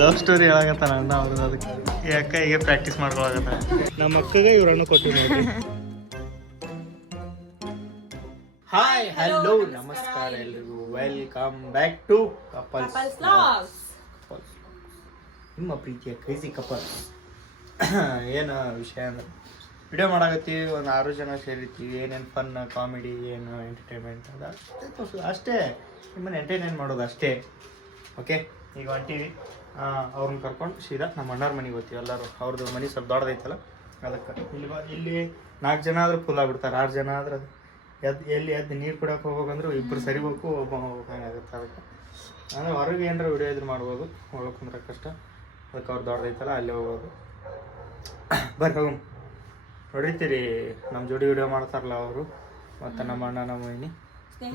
Love story ಹೇಳಾಕತ್ತಾನ ಅಣ್ಣ ಅವ್ರದ್ದು. ಅದಕ್ಕೆ ಈ ಅಕ್ಕ ಹೀಗೆ ಪ್ರಾಕ್ಟೀಸ್ ಮಾಡ್ಕೊಳಕತ್ತಾರ. ನಮ್ಮ ಅಕ್ಕಗೆ ಇವ್ರನ್ನು ಕೊಟ್ಟಿವಿ ನೋಡಿ. ಹಾಯ್ ಹಲೋ ನಮಸ್ಕಾರ ಎಲ್ರಿಗೂ, welcome back to couples vlogs. ನಿಮ್ಮ ಪ್ರೀತಿಯ ಕ್ರೇಜಿ ಕಪಲ್. ಏನು ವಿಷಯ ಅಂದ್ರೆ ವಿಡಿಯೋ ಮಾಡಾಕತ್ತೀವಿ, ಒಂದು 6 ಜನ ಸೇರಿರ್ತೀವಿ. ಏನೇನು ಫನ್, ಕಾಮಿಡಿ, ಏನು ಎಂಟರ್ಟೈನ್ಮೆಂಟ್ ಅದ ಅಷ್ಟೇ. ನಿಮ್ಮನ್ನು ಎಂಟರ್ಟೈನ್ ಮಾಡೋದು ಅಷ್ಟೇ. ಓಕೆ, ಈಗ ಹೊಂಟೀವಿ. ಅವ್ರನ್ನ ಕರ್ಕೊಂಡು ಸೀದಾ ನಮ್ಮ ಅಣ್ಣವ್ರ ಮನೆಗೆ ಹೋಗ್ತೀವಿ ಎಲ್ಲರೂ. ಅವ್ರದ್ದು ಮನೆ ಸ್ವಲ್ಪ ದೊಡ್ಡದೈತಲ್ಲ, ಅದಕ್ಕೆ ಇಲ್ಲಿ 4 ಜನ ಆದ್ರೆ ಫುಲ್ ಆಗ್ಬಿಡ್ತಾರೆ. 6 ಜನ ಆದ್ರೆ ಎದ್ದು ನೀರು ಕುಡಿಯೋಕೆ ಹೋಗ್ಬೇಕಂದ್ರೆ ಇಬ್ಬರು ಸರಿಬೇಕು, ಒಬ್ಬ ಹೋಗ್ಬೇಕಾಗುತ್ತೆ. ಅದಕ್ಕೆ ಅಂದರೆ ಹೊರಗೆ ಏನಾರ ವಿಡಿಯೋ ಇದ್ರೆ ಮಾಡ್ಬೋದು, ಒಳಗೆ ಕುಂದ್ರೆ ಕಷ್ಟ. ಅದಕ್ಕೆ ಅವ್ರು ದೊಡ್ಡದೈತಲ್ಲ ಅಲ್ಲೇ ಹೋಗೋದು. ಬರ್ರಿ ಹೋಗು. ಹೊಡಿತೀರಿ ನಮ್ಮ ಜೋಡಿ ವಿಡಿಯೋ ಮಾಡ್ತಾರಲ್ಲ ಅವರು, ಮತ್ತು ನಮ್ಮ ಅಣ್ಣ, ನಮ್ಮ ಮೈನಿ,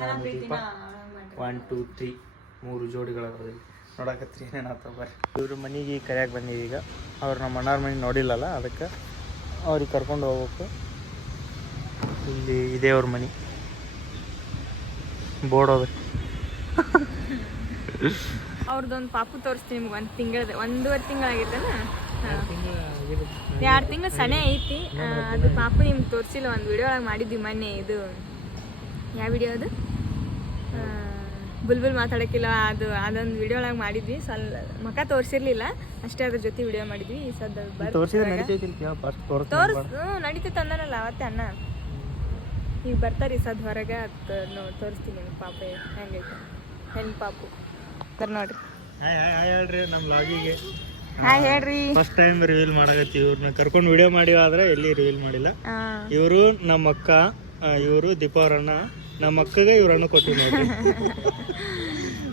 ನಮ್ಮ ದೀಪ. 1 2 3 3 ಜೋಡಿಗಳಾಗೋದು ನೋಡಕತ್ರಿ. ಏನೇನಾಗ್ತವೆ ಬರ್ರಿ. ಇವ್ರ ಮನೆಗೆ ಕರೆಯಾಕೆ ಬಂದೀವಿ ಈಗ. ಅವ್ರು ನಮ್ಮ ಅಣ್ಣವ್ರ ಮನೆ ನೋಡಿಲ್ಲಲ್ಲ, ಅದಕ್ಕೆ ಅವ್ರಿಗೆ ಕರ್ಕೊಂಡು ಹೋಗ್ಬೇಕು. ಇಲ್ಲಿ ಇದೆ ಅವ್ರ ಮನೆ, ಬೋರ್ಡ್ ಹೋಗ್ರಿ. ಅವ್ರದ್ದೊಂದು ಪಾಪು ತೋರಿಸ್ತೀನಿ ನಿಮ್ಗೆ. 1 ತಿಂಗಳದ 1.5 ತಿಂಗಳಾಗಿತ್ತಲ್ಲ, 2 ತಿಂಗಳು ಸನೇ ಐತಿ. ಅದು ಪಾಪು ನಿಮ್ಗೆ ತೋರಿಸಿಲ್ಲ, ಒಂದು ವಿಡಿಯೋ ಒಳಗೆ ಮಾಡಿದ್ವಿ ಮೊನ್ನೆ. ಇದು ಯಾವ ವಿಡಿಯೋ ಅದು? ಬುಲ್ಬುಲ್ ಮಾತಾಡೋಕ್ಕಿಲ್ಲ, ಅದೊಂದು ವಿಡಿಯೋ ಒಳಗೆ ಮಾಡಿದ್ವಿ. ಸ್ವಲ್ಪ ಮುಖ ತೋರಿಸಿರ್ಲಿಲ್ಲ ಅಷ್ಟೇ, ಅದ್ರ ಜೊತೆ ವಿಡಿಯೋ ಮಾಡಿದ್ವಿ. ಈ ಸದ್ದ ನಡೀತೈತೆ ಅಂದನಲ್ಲ ಅವತ್ತೆ ಅಣ್ಣ. ಈಗ ಬರ್ತಾರೆ ಈ ಸದ್ ಹೊರಗೆ, ಅದು ತೋರಿಸ್ತೀನಿ ನಿಮ್ಗೆ ಪಾಪ ಹೆಂಗೈತೆ. ಹೆಣ್ಣು ಪಾಪು ನೋಡ್ರಿ. ಹೇಳ್ರಿ ನಮ್ಮ ಲಾಗಿಗೆ. ಹಾಯ್ ಹೇಳ್ರಿ. ಫಸ್ಟ್ ಟೈಮ್ ರಿವೀಲ್ ಮಾಡಾಕತ್ತೀವಿ. ಇವ್ರನ್ನ ಕರ್ಕೊಂಡು ವಿಡಿಯೋ ಮಾಡಿವ, ಆದ್ರೆ ಎಲ್ಲಿ ರಿವೀಲ್ ಮಾಡಿಲ್ಲ. ಇವರು ನಮ್ಮ ಅಕ್ಕ, ಇವರು ದೀಪ ಅವ್ರಣ್ಣ. ನಮ್ಮ ಅಕ್ಕಗೆ ಇವ್ರನ್ನು ಕೊಟ್ಟಿವಿ ನೋಡಿ.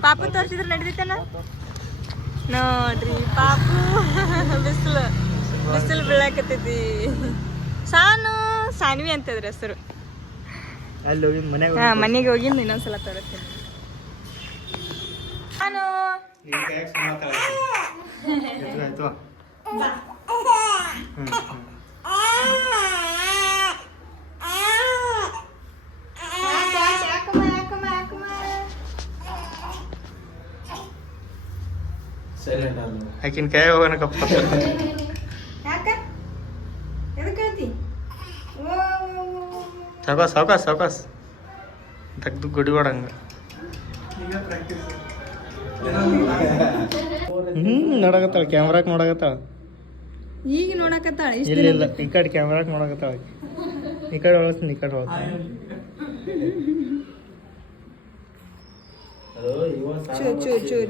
ಪಾಪು ತೋರಿಸಿದ್ರೆ ನಡೀತೈತನ ನೋಡ್ರಿ. ಪಾಪು ಬಿಸಿಲು ಬೀಳಾಕತ್ತೈತಿ. ಸಾನ್ವಿ ಅಂತದ್ರ ಹೆಸರು. ಅಲ್ಲಿ ಹೋಗಿ ಮನೆಗೆ ಹೋಗಿಂದ ಇನ್ನೊಂದ್ಸಲ ತೋರಿಸ್ತೀನಿ. ನಾನು ಆಕಿನ ಕೈ ಹೋಗೋಣ ಕಪ್ಪ. ಸಾವಕಾಸ್ ತೆಗ್ದು ಗುಡಿ ಮಾಡಂಗ. ನೋಡಕತ್ತಾಳ, ಕ್ಯಾಮ್ರಾಕ್ ನೋಡಕತ್ತಾಳ. ಈಗ ನೋಡಕತ್ತಾಳ. ಇಲ್ಲ ಈ ಕಡೆ ಕ್ಯಾಮ್ರಾಕ್ ನೋಡಕತ್ತಾಳ. ಈ ಕಡೆ ಹೊಳಸ್ತೀನಿ, ಈ ಕಡೆ ಹೊಳಸ್ತೀನಿ.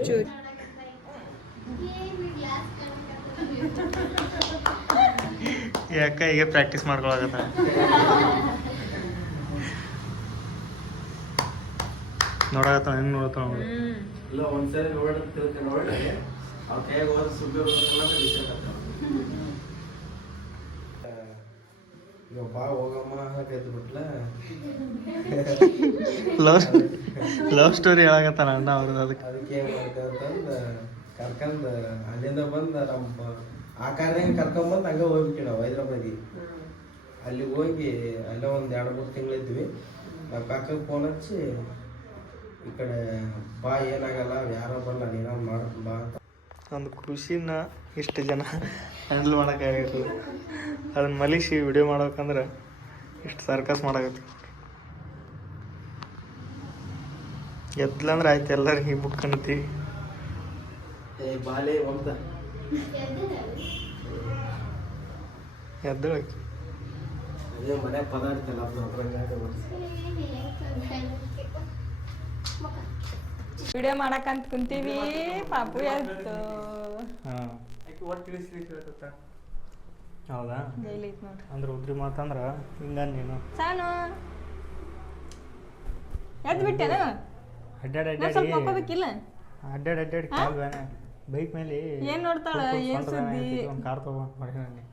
ಚೂ ಈ ಅಕ್ಕ ಹೀಗೆ ಪ್ರಾಕ್ಟೀಸ್ ಮಾಡ್ಕೊಳಕತ್ತ. ನೋಡಕತ್ತ ಹೆಂಗ್ ನೋಡ್ತಾವ ನೋಡಿ. ಇಲ್ಲ ಒಂದ್ಸರಿ ನೋಡಿ ಅವ್ರ ಕೈಯಾಗ ಹೋದ ಸುಬ್ಬಿ ಈಗ ಬಾ ಹೋಗಮ್ಮ ಗೆದ್ದು ಬಿಟ್ಲ. ಲವ್ ಸ್ಟೋರಿ ಹೇಳಾಕತ್ತಾನ ಅಣ್ಣ ಅವ್ರದ್ದು. ಅದಕ್ಕೆ ಏನ್ ಮಾಡ್ತೇವೆ ಅಂತಂದು ಕರ್ಕೊಂಡ್ ಅಲ್ಲಿಂದ ಬಂದು ನಮ್ಮ ಆ ಕಾರ್ನಾಗ ಕರ್ಕೊಂಬಂದು ಹಂಗೆ ಹೋಗ್ಬಿಟ್ಟು ನಾವು ಹೈದ್ರಾಬಾದಿಗೆ. ಅಲ್ಲಿಗೆ ಹೋಗಿ ಅಲ್ಲೇ ಒಂದು 2-3 ತಿಂಗಳಿದ್ವಿ. ನಮ್ಮ ಕಾಕಾಗ ಫೋನ್ ಹಚ್ಚಿ ಈ ಕಡೆ ಬಾ, ಏನಾಗಲ್ಲ, ಯಾರೋ ಬರಲ್ಲ, ನೀನೋ ಮಾಡೋದು ಬಾ ಅಂತ. ಒಂದು ಖುಷಿನ ಇಷ್ಟು ಜನ ಹ್ಯಾಂಡಲ್ ಮಾಡೋಕ್ಕಾಗೈತಿ. ಅದನ್ನ ಮಲಿಸಿ ವಿಡಿಯೋ ಮಾಡ್ಬೇಕಂದ್ರೆ ಇಷ್ಟು ಸರ್ಕಸ್ ಮಾಡಾಕತ್ತಿ. ಎದ್ಲಂದ್ರೆ ಆಯ್ತು, ಎಲ್ಲರಿಗೆ ಬುಕ್ ಅನ್ನತೀವಿ. ಬಾಲೆ ಹೋಗ್ದ ಎದ್ದಳಕ್ಕೆ ಅದೇ ಮನೆ ಪದಾರ್ಥ ಅಲ್ಲ, ವಿಡಿಯೋ ಮಾಡಕಂತ ಕುಂತೀವಿ. ಪಾಪು ಎದ್ದು ಹೌದಾ? ನೋಡ್ರಿ ಅಂದ್ರೆ ಉದ್ರಿ ಮಾತಂದ್ರ ಹಿಂಗ ನೀನು ಸಾನು ಎದ್ದು ಬಿಟ್ಟೇನ? ಅಡ್ಡಾಡಿ ಕಾಲ್ ಬೇನೆ ಬೈಕ್ ಮೇಲೆ ಏನ್ ನೋಡ್ತಾಳ? ಏನ್ ಸುದ್ದಿ? ಒಂದು ಕಾರ್ ತಗೊಂಡ್ ಮಾಡಿ ನನಗೆ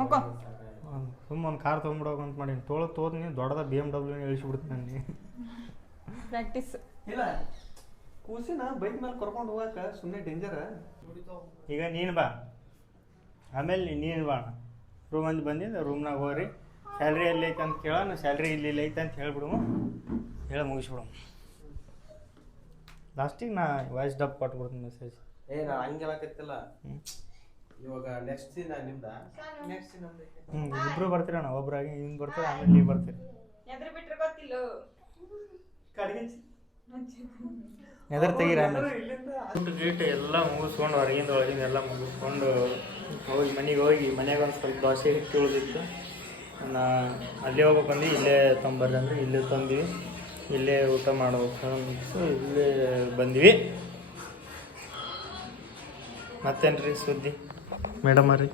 ಮಕ್ಕೋ ಸುಮ್ಮ ಒಂದು ಕಾರ್ ತೊಗೊಂಡ್ಬಿಡೋಕೆ ಅಂತ ಮಾಡೀನಿ. ತೋದ್ನಿ ದೊಡ್ಡದ BMW ಇಳಿಸ್ಬಿಡ್ತೀನಿ ನನಗೆ. ಪ್ರಾಕ್ಟೀಸ್ ಇಲ್ಲ ಕೂಸಿನ ಬೈಕ್ ಮೇಲೆ ಕರ್ಕೊಂಡು ಹೋಗಕ್ಕೆ ಸುಮ್ಮನೆ ಡೇಂಜರ್. ಈಗ ನೀನು ಬಾ, ಆಮೇಲೆ ನೀನು ಬಾ. ರೂಮಲ್ಲಿ ಬಂದಿದ್ದು ರೂಮ್ನಾಗ ಹೋಗ್ರಿ. ಸ್ಯಾಲ್ರಿ ಎಲ್ಲಿ ಐತೆ ಅಂತ ಕೇಳೋಣ. ಸ್ಯಾಲ್ರಿ ಇಲ್ಲಿ ಐತೆ ಅಂತ ಹೇಳ್ಬಿಡು, ಹೇಳಿ ಮುಗಿಸ್ಬಿಡು. ಲಾಸ್ಟಿಗೆ ನಾ ವಾಯ್ಸ್ ಡಬ್ ಕೊಟ್ಬಿಡ್ತೀನಿ ಮೆಸೇಜ್. ನಾ ಹಂಗೆ ಹೇಳಕತ್ತಿಲ್ಲ. ಇವಾಗ ನೆಕ್ಸ್ಟ್ ದಿನ ನಿಮ್ದ, ನೆಕ್ಸ್ಟ್ ದಿನ ಇಬ್ರು ಬರ್ತೀರಣ್ಣ, ಒಬ್ರಾಗಿ ಹಿಂಗೆ ಬರ್ತೀರ, ಆಮೇಲೆ ನೀವು ಬರ್ತೀರಿ. ಎದ್ರ ತೆಗೀರ ಗೀಟ್ ಎಲ್ಲ ಮುಗಿಸ್ಕೊಂಡು ಹೊರಗಿಂದ ಒಳಗಿಂದ ಎಲ್ಲ ಮುಗಿಸ್ಕೊಂಡು ಹೋಗಿ ಮನೆಗೆ ಹೋಗಿ ಮನೆಗೆ ಒಂದು ಸ್ವಲ್ಪ ದೋಸೆ ಹಿಟ್ಟು ಉಳಿದಿತ್ತು. ನಾ ಅಲ್ಲೇ ಹೋಗ್ಬೇಕಂದು ಇಲ್ಲೇ ತೊಂಬರ್ರಿ ಅಂದರೆ ಇಲ್ಲೇ ತಂದ್ವಿ, ಇಲ್ಲೇ ಊಟ ಮಾಡ್ಬೇಕು ಅಂತ ಇಲ್ಲೇ ಬಂದ್ವಿ. ಮತ್ತೇನು ರೀ ಸುದ್ದಿ ಮೇಡಮ್ ರೀ?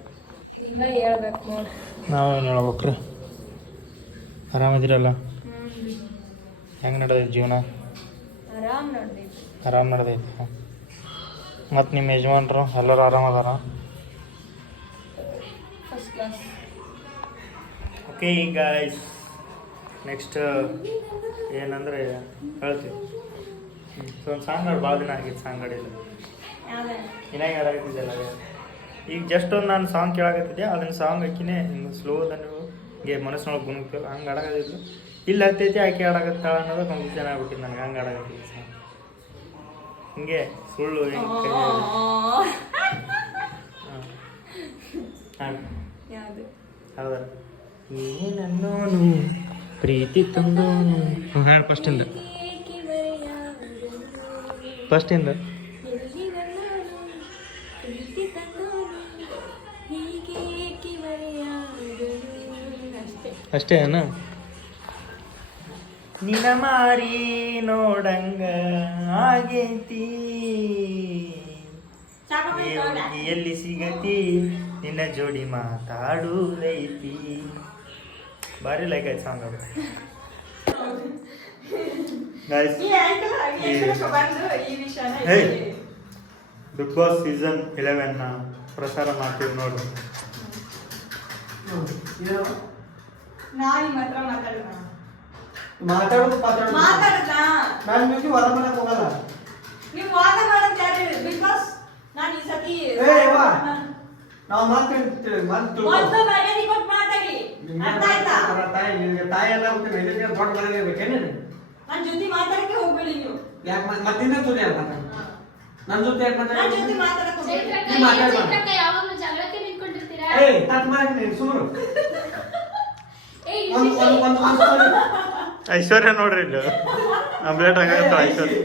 ಹೇಳ್ಬೇಕು ನೋಡಿ. ನಾವೇನು ಹೇಳ್ಬೇಕ್ರಿ? ಆರಾಮದಿರಲ್ಲ? ಹೆಂಗೆ ನಡೆದೈತೆ ಜೀವನ? ಆರಾಮ್ ನಡೆದೈತೆ. ಮತ್ತು ನಿಮ್ಮ ಯಜಮಾನ್ರು ಎಲ್ಲರೂ ಆರಾಮದಾರ? First class. ಓಕೆ ಈಗ ನೆಕ್ಸ್ಟ್ ಏನಂದರೆ ಹೇಳ್ತೀವಿ. ಸೊ ಒಂದು ಸಾಂಗ್ ಹಾಡು ಭಾಳ ದಿನ ಆಗಿತ್ತು, ಸಾಂಗ್ ಹಾಡಿಲ್ಲ. ಇನ್ನಾಗ ಯಾರಾಗಿದ್ದಿದ್ದಲ್ಲ ಈಗ ಜಸ್ಟ್ ಒಂದು ನಾನು ಸಾಂಗ್ ಕೇಳಾಕತ್ತಿದ್ದೆ, ಅದನ್ನ ಸಾಂಗ್ ಹಾಕಿನೇ ಹಿಂಗೆ ಸ್ಲೋದನ್ನು ಹಿಂಗೆ ಮನಸ್ಸಿನೊಳಗೆ ಗುಣಗ್ತಿಲ್ಲ, ಹಂಗೆ ಆಡಾಕತ್ತಿದ್ಲು. ಇಲ್ಲಿ ಹತ್ತೈತಿ ಆಕೆ ಆಡಾಕತ್ತಾಳ ಅನ್ನೋದು ಕನ್ಫ್ಯೂಷನ್ ಆಗ್ಬಿಟ್ಟಿದ್ದು ನನಗೆ. ಹಂಗೆ ಆಡಾಕತ್ತಿದ್ದೆ ಸಾಂಗ್ ಹಿಂಗೆ ಸುಳ್ಳು ಹಿಂಗೆ ಹೌದಾ? ಏನನ್ನೋನು ಪ್ರೀತಿ ತಂದೋನು. ಹೇಳಿ ಫಸ್ಟಿಂದ ಅಷ್ಟೇನ? ನಿನ ಮಾರಿ ನೋಡಂಗ ಆಗೈತಿ, ಎಲ್ಲಿ ಸಿಗತಿ ನಿನ್ನ ಜೋಡಿ ಮಾತಾಡುದೈತಿ. ಭಾರಿ ಲೈಕ್ ಆಯ್ತು ಸಾಂಗ್ ಅದು. ಬಿಗ್ ಬಾಸ್ ಸೀಸನ್ 11 ಪ್ರಸಾರ ಮಾಡ್ತೀವಿ ನೋಡಿ. ಮಾತಾಡೋದು ನಾನು ನಿಮಗೆ ವಾದ ಮಾಡಕ್ ಹೋಗಲ್ಲ. ನಾವು ಮಾತಾಡ್ತೀವಿ ತಾಯಿ ಎಲ್ಲ ದೊಡ್ಡ ಮನೆಗೆ ಬೇಕೇನೆ. ಯಾಕೆ ಮತ್ತಿನ್ನ ಜೊತೆ ನನ್ನ ಜೊತೆ ಯಾಕೆ ಐಶ್ವರ್ಯ ನೋಡ್ರಿ ಇಲ್ಲ ಅಪ್ಡೇಟ್ ಆಗತ್ತ. ಐಶ್ವರ್ಯ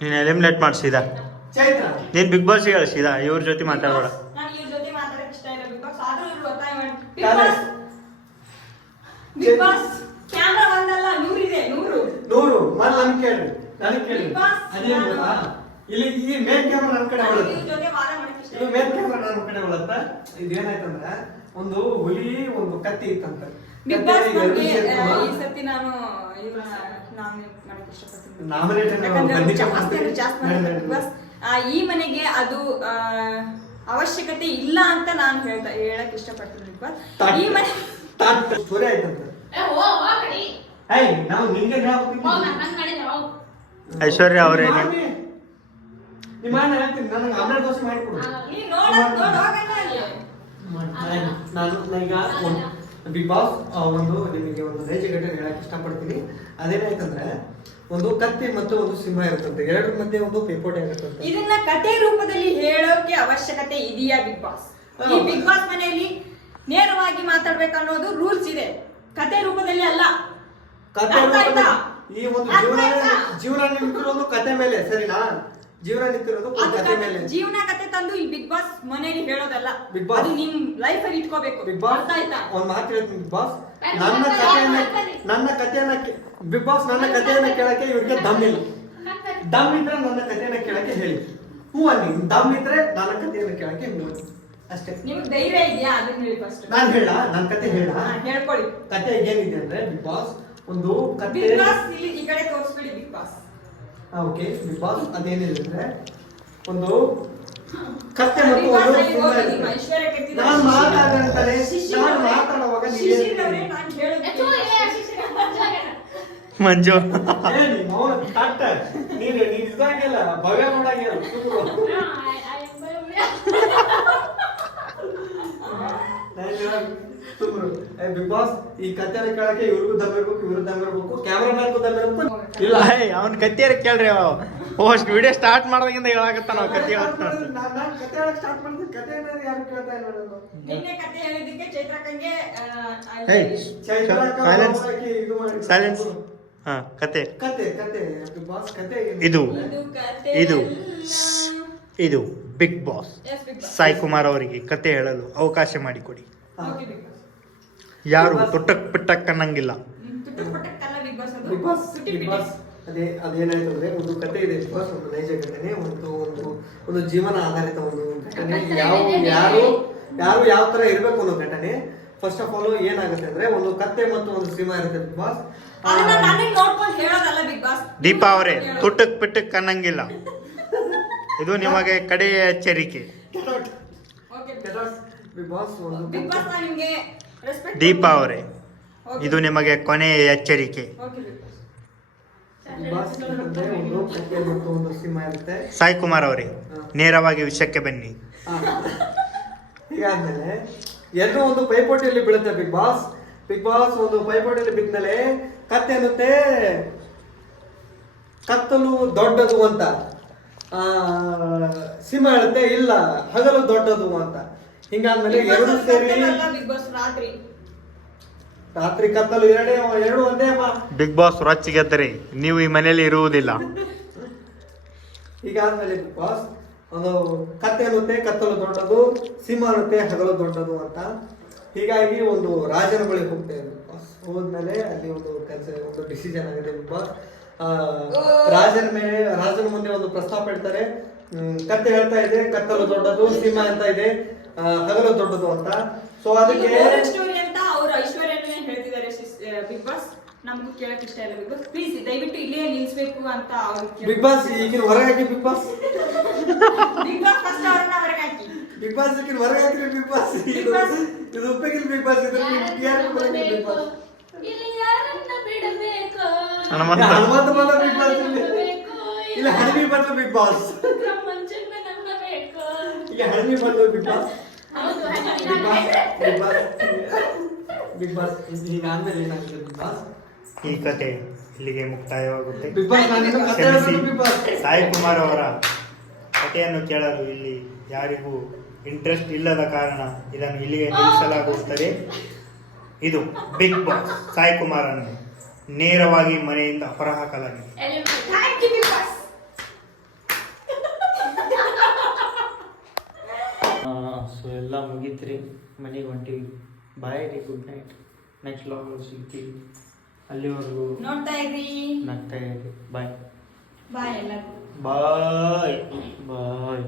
ನೀನು ಎಲಿಮಿನೇಟ್ ಮಾಡಿಸಿದ. ನೀನು ಬಿಗ್ ಬಾಸ್ ಹೇಳಿಸಿದ, ಇವ್ರ ಜೊತೆ ಮಾತಾಡೋಣ. ಇಲ್ಲಿ ಈ ಮೇನ್ ಕ್ಯಾಮ್ರಾ ನನ್ನ ಕಡೆ ಹೊಳತ್ತ, ಇದು ಮೇನ್ ಕ್ಯಾಮ್ರಾ ನನ್ನ ಕಡೆ ಹೊಳತ್ತ. ಇದೇನಾಯ್ತಂದ್ರ ಒಂದು ಹುಲಿ ಒಂದು ಕತ್ತಿ ಇತ್ತಂತ. ಈ ಸತಿ ನಾನು ಈ ಮನೆಗೆ ಅದು ಅವಶ್ಯಕತೆ ಇಲ್ಲ ಅಂತ ನಾನು ಹೇಳಕ್ ಇಷ್ಟಪಡ್ತೀನಿ. ಬಿಗ್ ಬಾಸ್ ಈ ಮನೆ ಸ್ಟೋರಿ ಆಯ್ತಂತ. ಐಶ್ವರ್ಯ ಅವರೇ ನಿಮ್ಮ ಹೇಳ್ತೀನಿ, ನನಗೆ ಆಮ್ಲೆಟ್ ದೋಸೆ ಮಾಡಿಕೊಡು. ನಾನು ಈಗ ಬಿಗ್ ಬಾಸ್ ಒಂದು ನಿಮಗೆ ಒಂದು ನೈಜ ಘಟನೆ ಹೇಳಕ್ ಇಷ್ಟಪಡ್ತೀನಿ. ಅದೇನಾಯ್ತಂದ್ರೆ ಒಂದು ಕತ್ತಿ ಮತ್ತು ಒಂದು ಸಿಂಹ ಇರುತ್ತಂತೆ, ಎರಡರ ಮಧ್ಯೆ ಒಂದು ಪೇಪೋಟೆ ಇರುತ್ತಂತೆ. ಇದನ್ನ ಕತೆ ರೂಪದಲ್ಲಿ ಹೇಳೋಕೆ ಅವಶ್ಯಕತೆ ಇದೆಯಾ ಬಿಗ್ ಬಾಸ್? ಈ ಬಿಗ್ ಬಾಸ್ ಮನೆಯಲ್ಲಿ ನೇರವಾಗಿ ಮಾತಾಡ್ಬೇಕನ್ನೋದು ರೂಲ್ಸ್ ಇದೆ, ಕತೆ ರೂಪದಲ್ಲಿ ಅಲ್ಲ. ಈ ಒಂದು ಜೀವನ ನಿಂತಿರೋದು ಕತೆ ಮೇಲೆ, ಸರಿನಾ? ಜೀವನ ನಿಂತಿರೋದು ಕತೆ ಮೇಲೆ. ಜೀವನ ಕತೆ ತಂದು ಈ ಬಿಗ್ ಬಾಸ್ ಮನೆಯಲ್ಲಿ ಹೇಳೋದಲ್ಲ. ಬಿಗ್ ಬಾಸ್ ನಿಮ್ ಲೈಫ್ ಅಲ್ಲಿ ಇಟ್ಕೋಬೇಕು. ಬಿಗ್ ಬಾಸ್ ಒಂದ್ ಮಾತು ಹೇಳ್ತೀನಿ, ಬಿಗ್ ಬಾಸ್ ನನ್ನ ಕಥೆಯನ್ನ ಬಿಗ್ ಬಾಸ್ ನನ್ನ ಕಥೆಯನ್ನ ಕೇಳಕ್ಕೆ ಇವ್ರಿಗೆ ದಮ್ ಇಲ್ಲ. ದಮ್ ಇದ್ರೆ ನನ್ನ ಕಥೆಯನ್ನ ಕೇಳಕ್ಕೆ ಹೇಳಿ. ಹೂ ಅಲ್ಲಿ ದಮ್ ಇದ್ರೆ ನನ್ನ ಕಥೆಯನ್ನ ಕೇಳಕ್ಕೆ ಹೇಳಿ ಅಷ್ಟೇ. ನಿಮ್ಗೆ ಧೈರ್ಯ ಇದೆಯಾ ಅದನ್ನ ಹೇಳಿ ಫಸ್ಟ್. ನಾನು ಹೇಳ ನನ್ನ ಕತೆ ಹೇಳ ಹೇಳ್ಕೊಳ್ಳಿ. ಕತೆ ಏನಿದೆ ಅಂದ್ರೆ ಬಿಗ್ ಬಾಸ್ ಒಂದು ಕತೆ. ಬಿಗ್ ಬಾಸ್ ಇಲ್ಲಿ ಈ ಕಡೆ ತೋರಿಸ್ಬಿಡಿ big boss. Okay, big boss ಅದೇನಿದೆ ಅಂದ್ರೆ ಒಂದು ಕತ್ತೆ ಮತ್ತು ನಾನು ಮಾತಾಡ್ತಾರೆ, ನಾನು ಮಾತಾಡುವಾಗ ಮಂಜು ನೀನು ಇದಾಗಿಲ್ಲ, ಭವ್ಯ ನೋಡಾಗಿಲ್ಲ. ಬಿಗ್ ಬಾಸ್ ಈ ಕತೆ ಕೇಳಕ್ಕೆ ಇವ್ರಿಗೂ ದಮ್ ಇರ್ಬೇಕು, ಇವ್ರು ದಮ್ ಇರ್ಬೇಕು, ಕ್ಯಾಮ್ರಾಮನ್ಗೂ ದಮ್ ಇರ್ಬೇಕು. ಇಲ್ಲ ಅವ್ನ ಕತ್ತಿಯರ ಕೇಳ್ರಿ ಹೋಸ್ಟ್ ವಿಡಿಯೋ ಸ್ಟಾರ್ಟ್ ಮಾಡೋದಾಗಿಂದ ಹೇಳಾಕತ್ತ ನಾವು ಕತೆ ನಾನ್ ಕತೆ ಹೇಳಕ್ ಸ್ಟಾರ್ಟ್ ಮಾಡಿದ್ರೆ ಕತೆ ಯಾರು ಕೇಳ್ತಾ ಇಲ್ಲ ನಾನು. ನಿನ್ನೆ ಕತೆ ಹೇಳಿದ್ದಕ್ಕೆ ಚೈತ್ರಕ್ಕಂಗೆ ಚೈತ್ರ ಅಕ್ಕ Silence. ಒಬ್ಬಾಕಿ ಇದು ಮಾಡಿ ಸೈಲೆನ್ಸ್. ಹಾ ಕತೆ ಕತೆ ಬಿಗ್ ಬಾಸ್ ಕತೆ ಏನು? ಇದು ಕತೆ ಇದು ಇದು ಬಿಗ್ ಬಾಸ್ ಸಾಯಿ ಕುಮಾರ್ ಅವರಿಗೆ ಕತೆ ಹೇಳಲು ಅವಕಾಶ ಮಾಡಿಕೊಡಿ. ಯಾರು ತುಟ್ಟಕ್ ಪಿಟ್ಟಕ್ ಅನ್ನಂಗಿಲ್ಲ. ಬಿಗ್ ಬಾಸ್ ಅದೇನಾಯ್ತು ಅಂದ್ರೆ ಒಂದು ಕತೆ ಇದೆ ಬಿಗ್ ಬಾಸ್, ಒಂದು ನೈಜ ಘಟನೆ, ಒಂದು ಜೀವನ ಆಧಾರಿತ ಒಂದು ಘಟನೆ. ಯಾರು ಯಾವ ತರ ಇರ್ಬೇಕು ಅನ್ನೋ ಘಟನೆ. ಫಸ್ಟ್ ಆಫ್ ಆಲ್ ಏನಾಗುತ್ತೆ ಅಂದ್ರೆ ಒಂದು ಕತ್ತೆ ಮತ್ತು ಒಂದು ಸಿನಿಮಾ ಇರುತ್ತೆ ಬಿಗ್ ಬಾಸ್. ದೀಪಾ ಅವರೇ ತುಟ್ಟಕ್ ಪಿಟ್ಟಕ್ ಅನ್ನಂಗಿಲ್ಲ. ಇದು ನಿಮಗೆ ಕಡೆಯ ಎಚ್ಚರಿಕೆ. ಬಿಗ್ ಬಾಸ್ ಒಂದು ದೀಪಾ ಅವರೇ ಇದು ನಿಮಗೆ ಕೊನೆಯ ಎಚ್ಚರಿಕೆ. ಬಿಗ್ ಬಾಸ್ ಅಂದ್ರೆ ಒಂದು ಕತ್ತೆ ಮತ್ತು ಒಂದು ಸಿನಿಮಾ ಇರುತ್ತೆ. ಸಾಯಿ ಕುಮಾರ್ ಅವರೇ ನೇರವಾಗಿ ವಿಷಯಕ್ಕೆ ಬನ್ನಿ. ಹೀಗಾದ್ಮೇಲೆ ಎಲ್ಲರೂ ಒಂದು ಪೈಪೋಟಿಯಲ್ಲಿ ಬೀಳುತ್ತೆ ಬಿಗ್ ಬಾಸ್ ಒಂದು ಪೈಪೋಟಿಯಲ್ಲಿ ಬಿದ್ಮೇಲೆ ಕತ್ತೆ ಅನ್ನುತ್ತೆ ಕತ್ತಲು ದೊಡ್ಡದು ಅಂತ, ಸಿಂಹ ಹೇಳುತ್ತೆ ಇಲ್ಲ ಹಗಲು ದೊಡ್ಡದು ಅಂತ. ಹಿಂಗಾದ್ಮೇಲೆ ಎರಡು ಸೇರಿ ರಾತ್ರಿ ಕತ್ತಲು ಎರಡು ಒಂದೇ ಅಮ್ಮ. ಬಿಗ್ ಬಾಸ್ ರೊಚ್ಚಿಗೆದ್ದರೆ ನೀವು ಈ ಮನೆಯಲ್ಲಿ ಇರುವುದಿಲ್ಲ. ಹೀಗಾದ್ಮೇಲೆ ಬಿಗ್ ಬಾಸ್ ಒಂದು ಕತ್ತೆ ಅನ್ನುತ್ತೆ ಕತ್ತಲು ದೊಡ್ಡದು, ಸಿಂಹ ಅನ್ನುತ್ತೆ ಹಗಲು ದೊಡ್ಡದು ಅಂತ. ಹೀಗಾಗಿ ಒಂದು ರಾಜನ ಬಳಿ ಹೋಗ್ತಾರೆ ಬಿಗ್ ಬಾಸ್. ಹೋದ್ಮೇಲೆ ಅಲ್ಲಿ ಒಂದು ಡಿಸಿಷನ್ ಆಗುತ್ತೆ ಬಿಗ್ ಬಾಸ್. ರಾಜನ ಮುಂದೆ ಒಂದು ಪ್ರಸ್ತಾಪ ಇಡ್ತಾರೆ. ಕತ್ತೆ ಹೇಳ್ತಾ ಇದೆ ಕತ್ತಲು ದೊಡ್ಡದು, ಸಿಂಹ ಅಂತ ಇದೆ ಹಗಲು ದೊಡ್ಡದು ಅಂತ. ಸೊ ಅದಕ್ಕೆ ಬಿಗ್ ಬಾಸ್ ನಮಗೂ ಕೇಳಕ್ ಇಷ್ಟ ಇಲ್ಲ. ಬಿಗ್ ಬಾಸ್ ಪ್ಲೀಸ್ ದಯವಿಟ್ಟು ಇಲ್ಲೇ ನಿಲ್ಸ್ಬೇಕು ಅಂತ ಅವ್ರಿಗೆ ಬಿಗ್ ಬಾಸ್ ಈಗಿನ ಹೊರಗೆ ಹಾಕಿ ಬಿಗ್ ಬಾಸ್ ಫಸ್ಟ್ ಅವ್ರನ್ನ ಹೊರಗೆ ಹಾಕಿ. ಬಿಗ್ ಬಾಸ್ ಈಗಿನ ಹೊರಗೆ ಹಾಕಿರಿ ಬಿಗ್ ಬಾಸ್. ಇದು ಉಪಯೋಗಿಲ್ಲ ಬಿಗ್ ಬಾಸ್. ಇದು ಬಿಗ್ ಬಾಸ್ ಹನುಮಂತ ಬಂದ ಬಿಗ್ ಬಾಸ್ ಇಲ್ಲ ಹಣಮಿ ಬಂದು ಬಿಗ್ ಬಾಸ್ ಈಗ ಹಣಮಿ ಬಂದು ಬಿಗ್ ಬಾಸ್ ಬಿಗ್ ಬಾಸ್ ಹೀಗಾದ್ಮೇಲೆ ಏನಾಗುತ್ತೆ ಬಿಗ್ ಬಾಸ್ ಈ ಕತೆ ಇಲ್ಲಿಗೆ ಮುಕ್ತಾಯವಾಗುತ್ತೆ. ಬಿಗ್ ಬಾಸ್ ಕ್ಷಮಿಸಿ, ಸಾಯಿ ಕುಮಾರ್ ಅವರ ಕಥೆಯನ್ನು ಕೇಳಲು ಇಲ್ಲಿ ಯಾರಿಗೂ ಇಂಟ್ರೆಸ್ಟ್ ಇಲ್ಲದ ಕಾರಣ ಇದನ್ನು ಇಲ್ಲಿಗೆ ನಿಲ್ಲಿಸಲಾಗುತ್ತದೆ. ಇದು ಬಿಗ್ ಬಾಸ್ ಸಾಯಿ ಕುಮಾರ್ ಅನ್ನು ನೇರವಾಗಿ ಮನೆಯಿಂದ ಹೊರಹಾಕಲಾಗಿದೆ. ಸೊ ಎಲ್ಲ ಮುಗೀತ್ರಿ, ಮನೆಗೆ ಹೊಂಟಿವಿ. ಬಾಯ್ ರೀ, ಗುಡ್ ನೈಟ್. ನೆಕ್ಸ್ಟ್ ಲಾಗ್ ಸಿಗ್ತೀವಿ. ಅಲ್ಲಿವರೆಗೂ ನೋಡ್ತಾ ಇರಿ, ನಗ್ತಾ ಇರಿ. ಬಾಯ್ ಬಾಯ್ ಎಲ್ಲರಿಗೂ. ಬಾಯ್ ಬಾಯ್.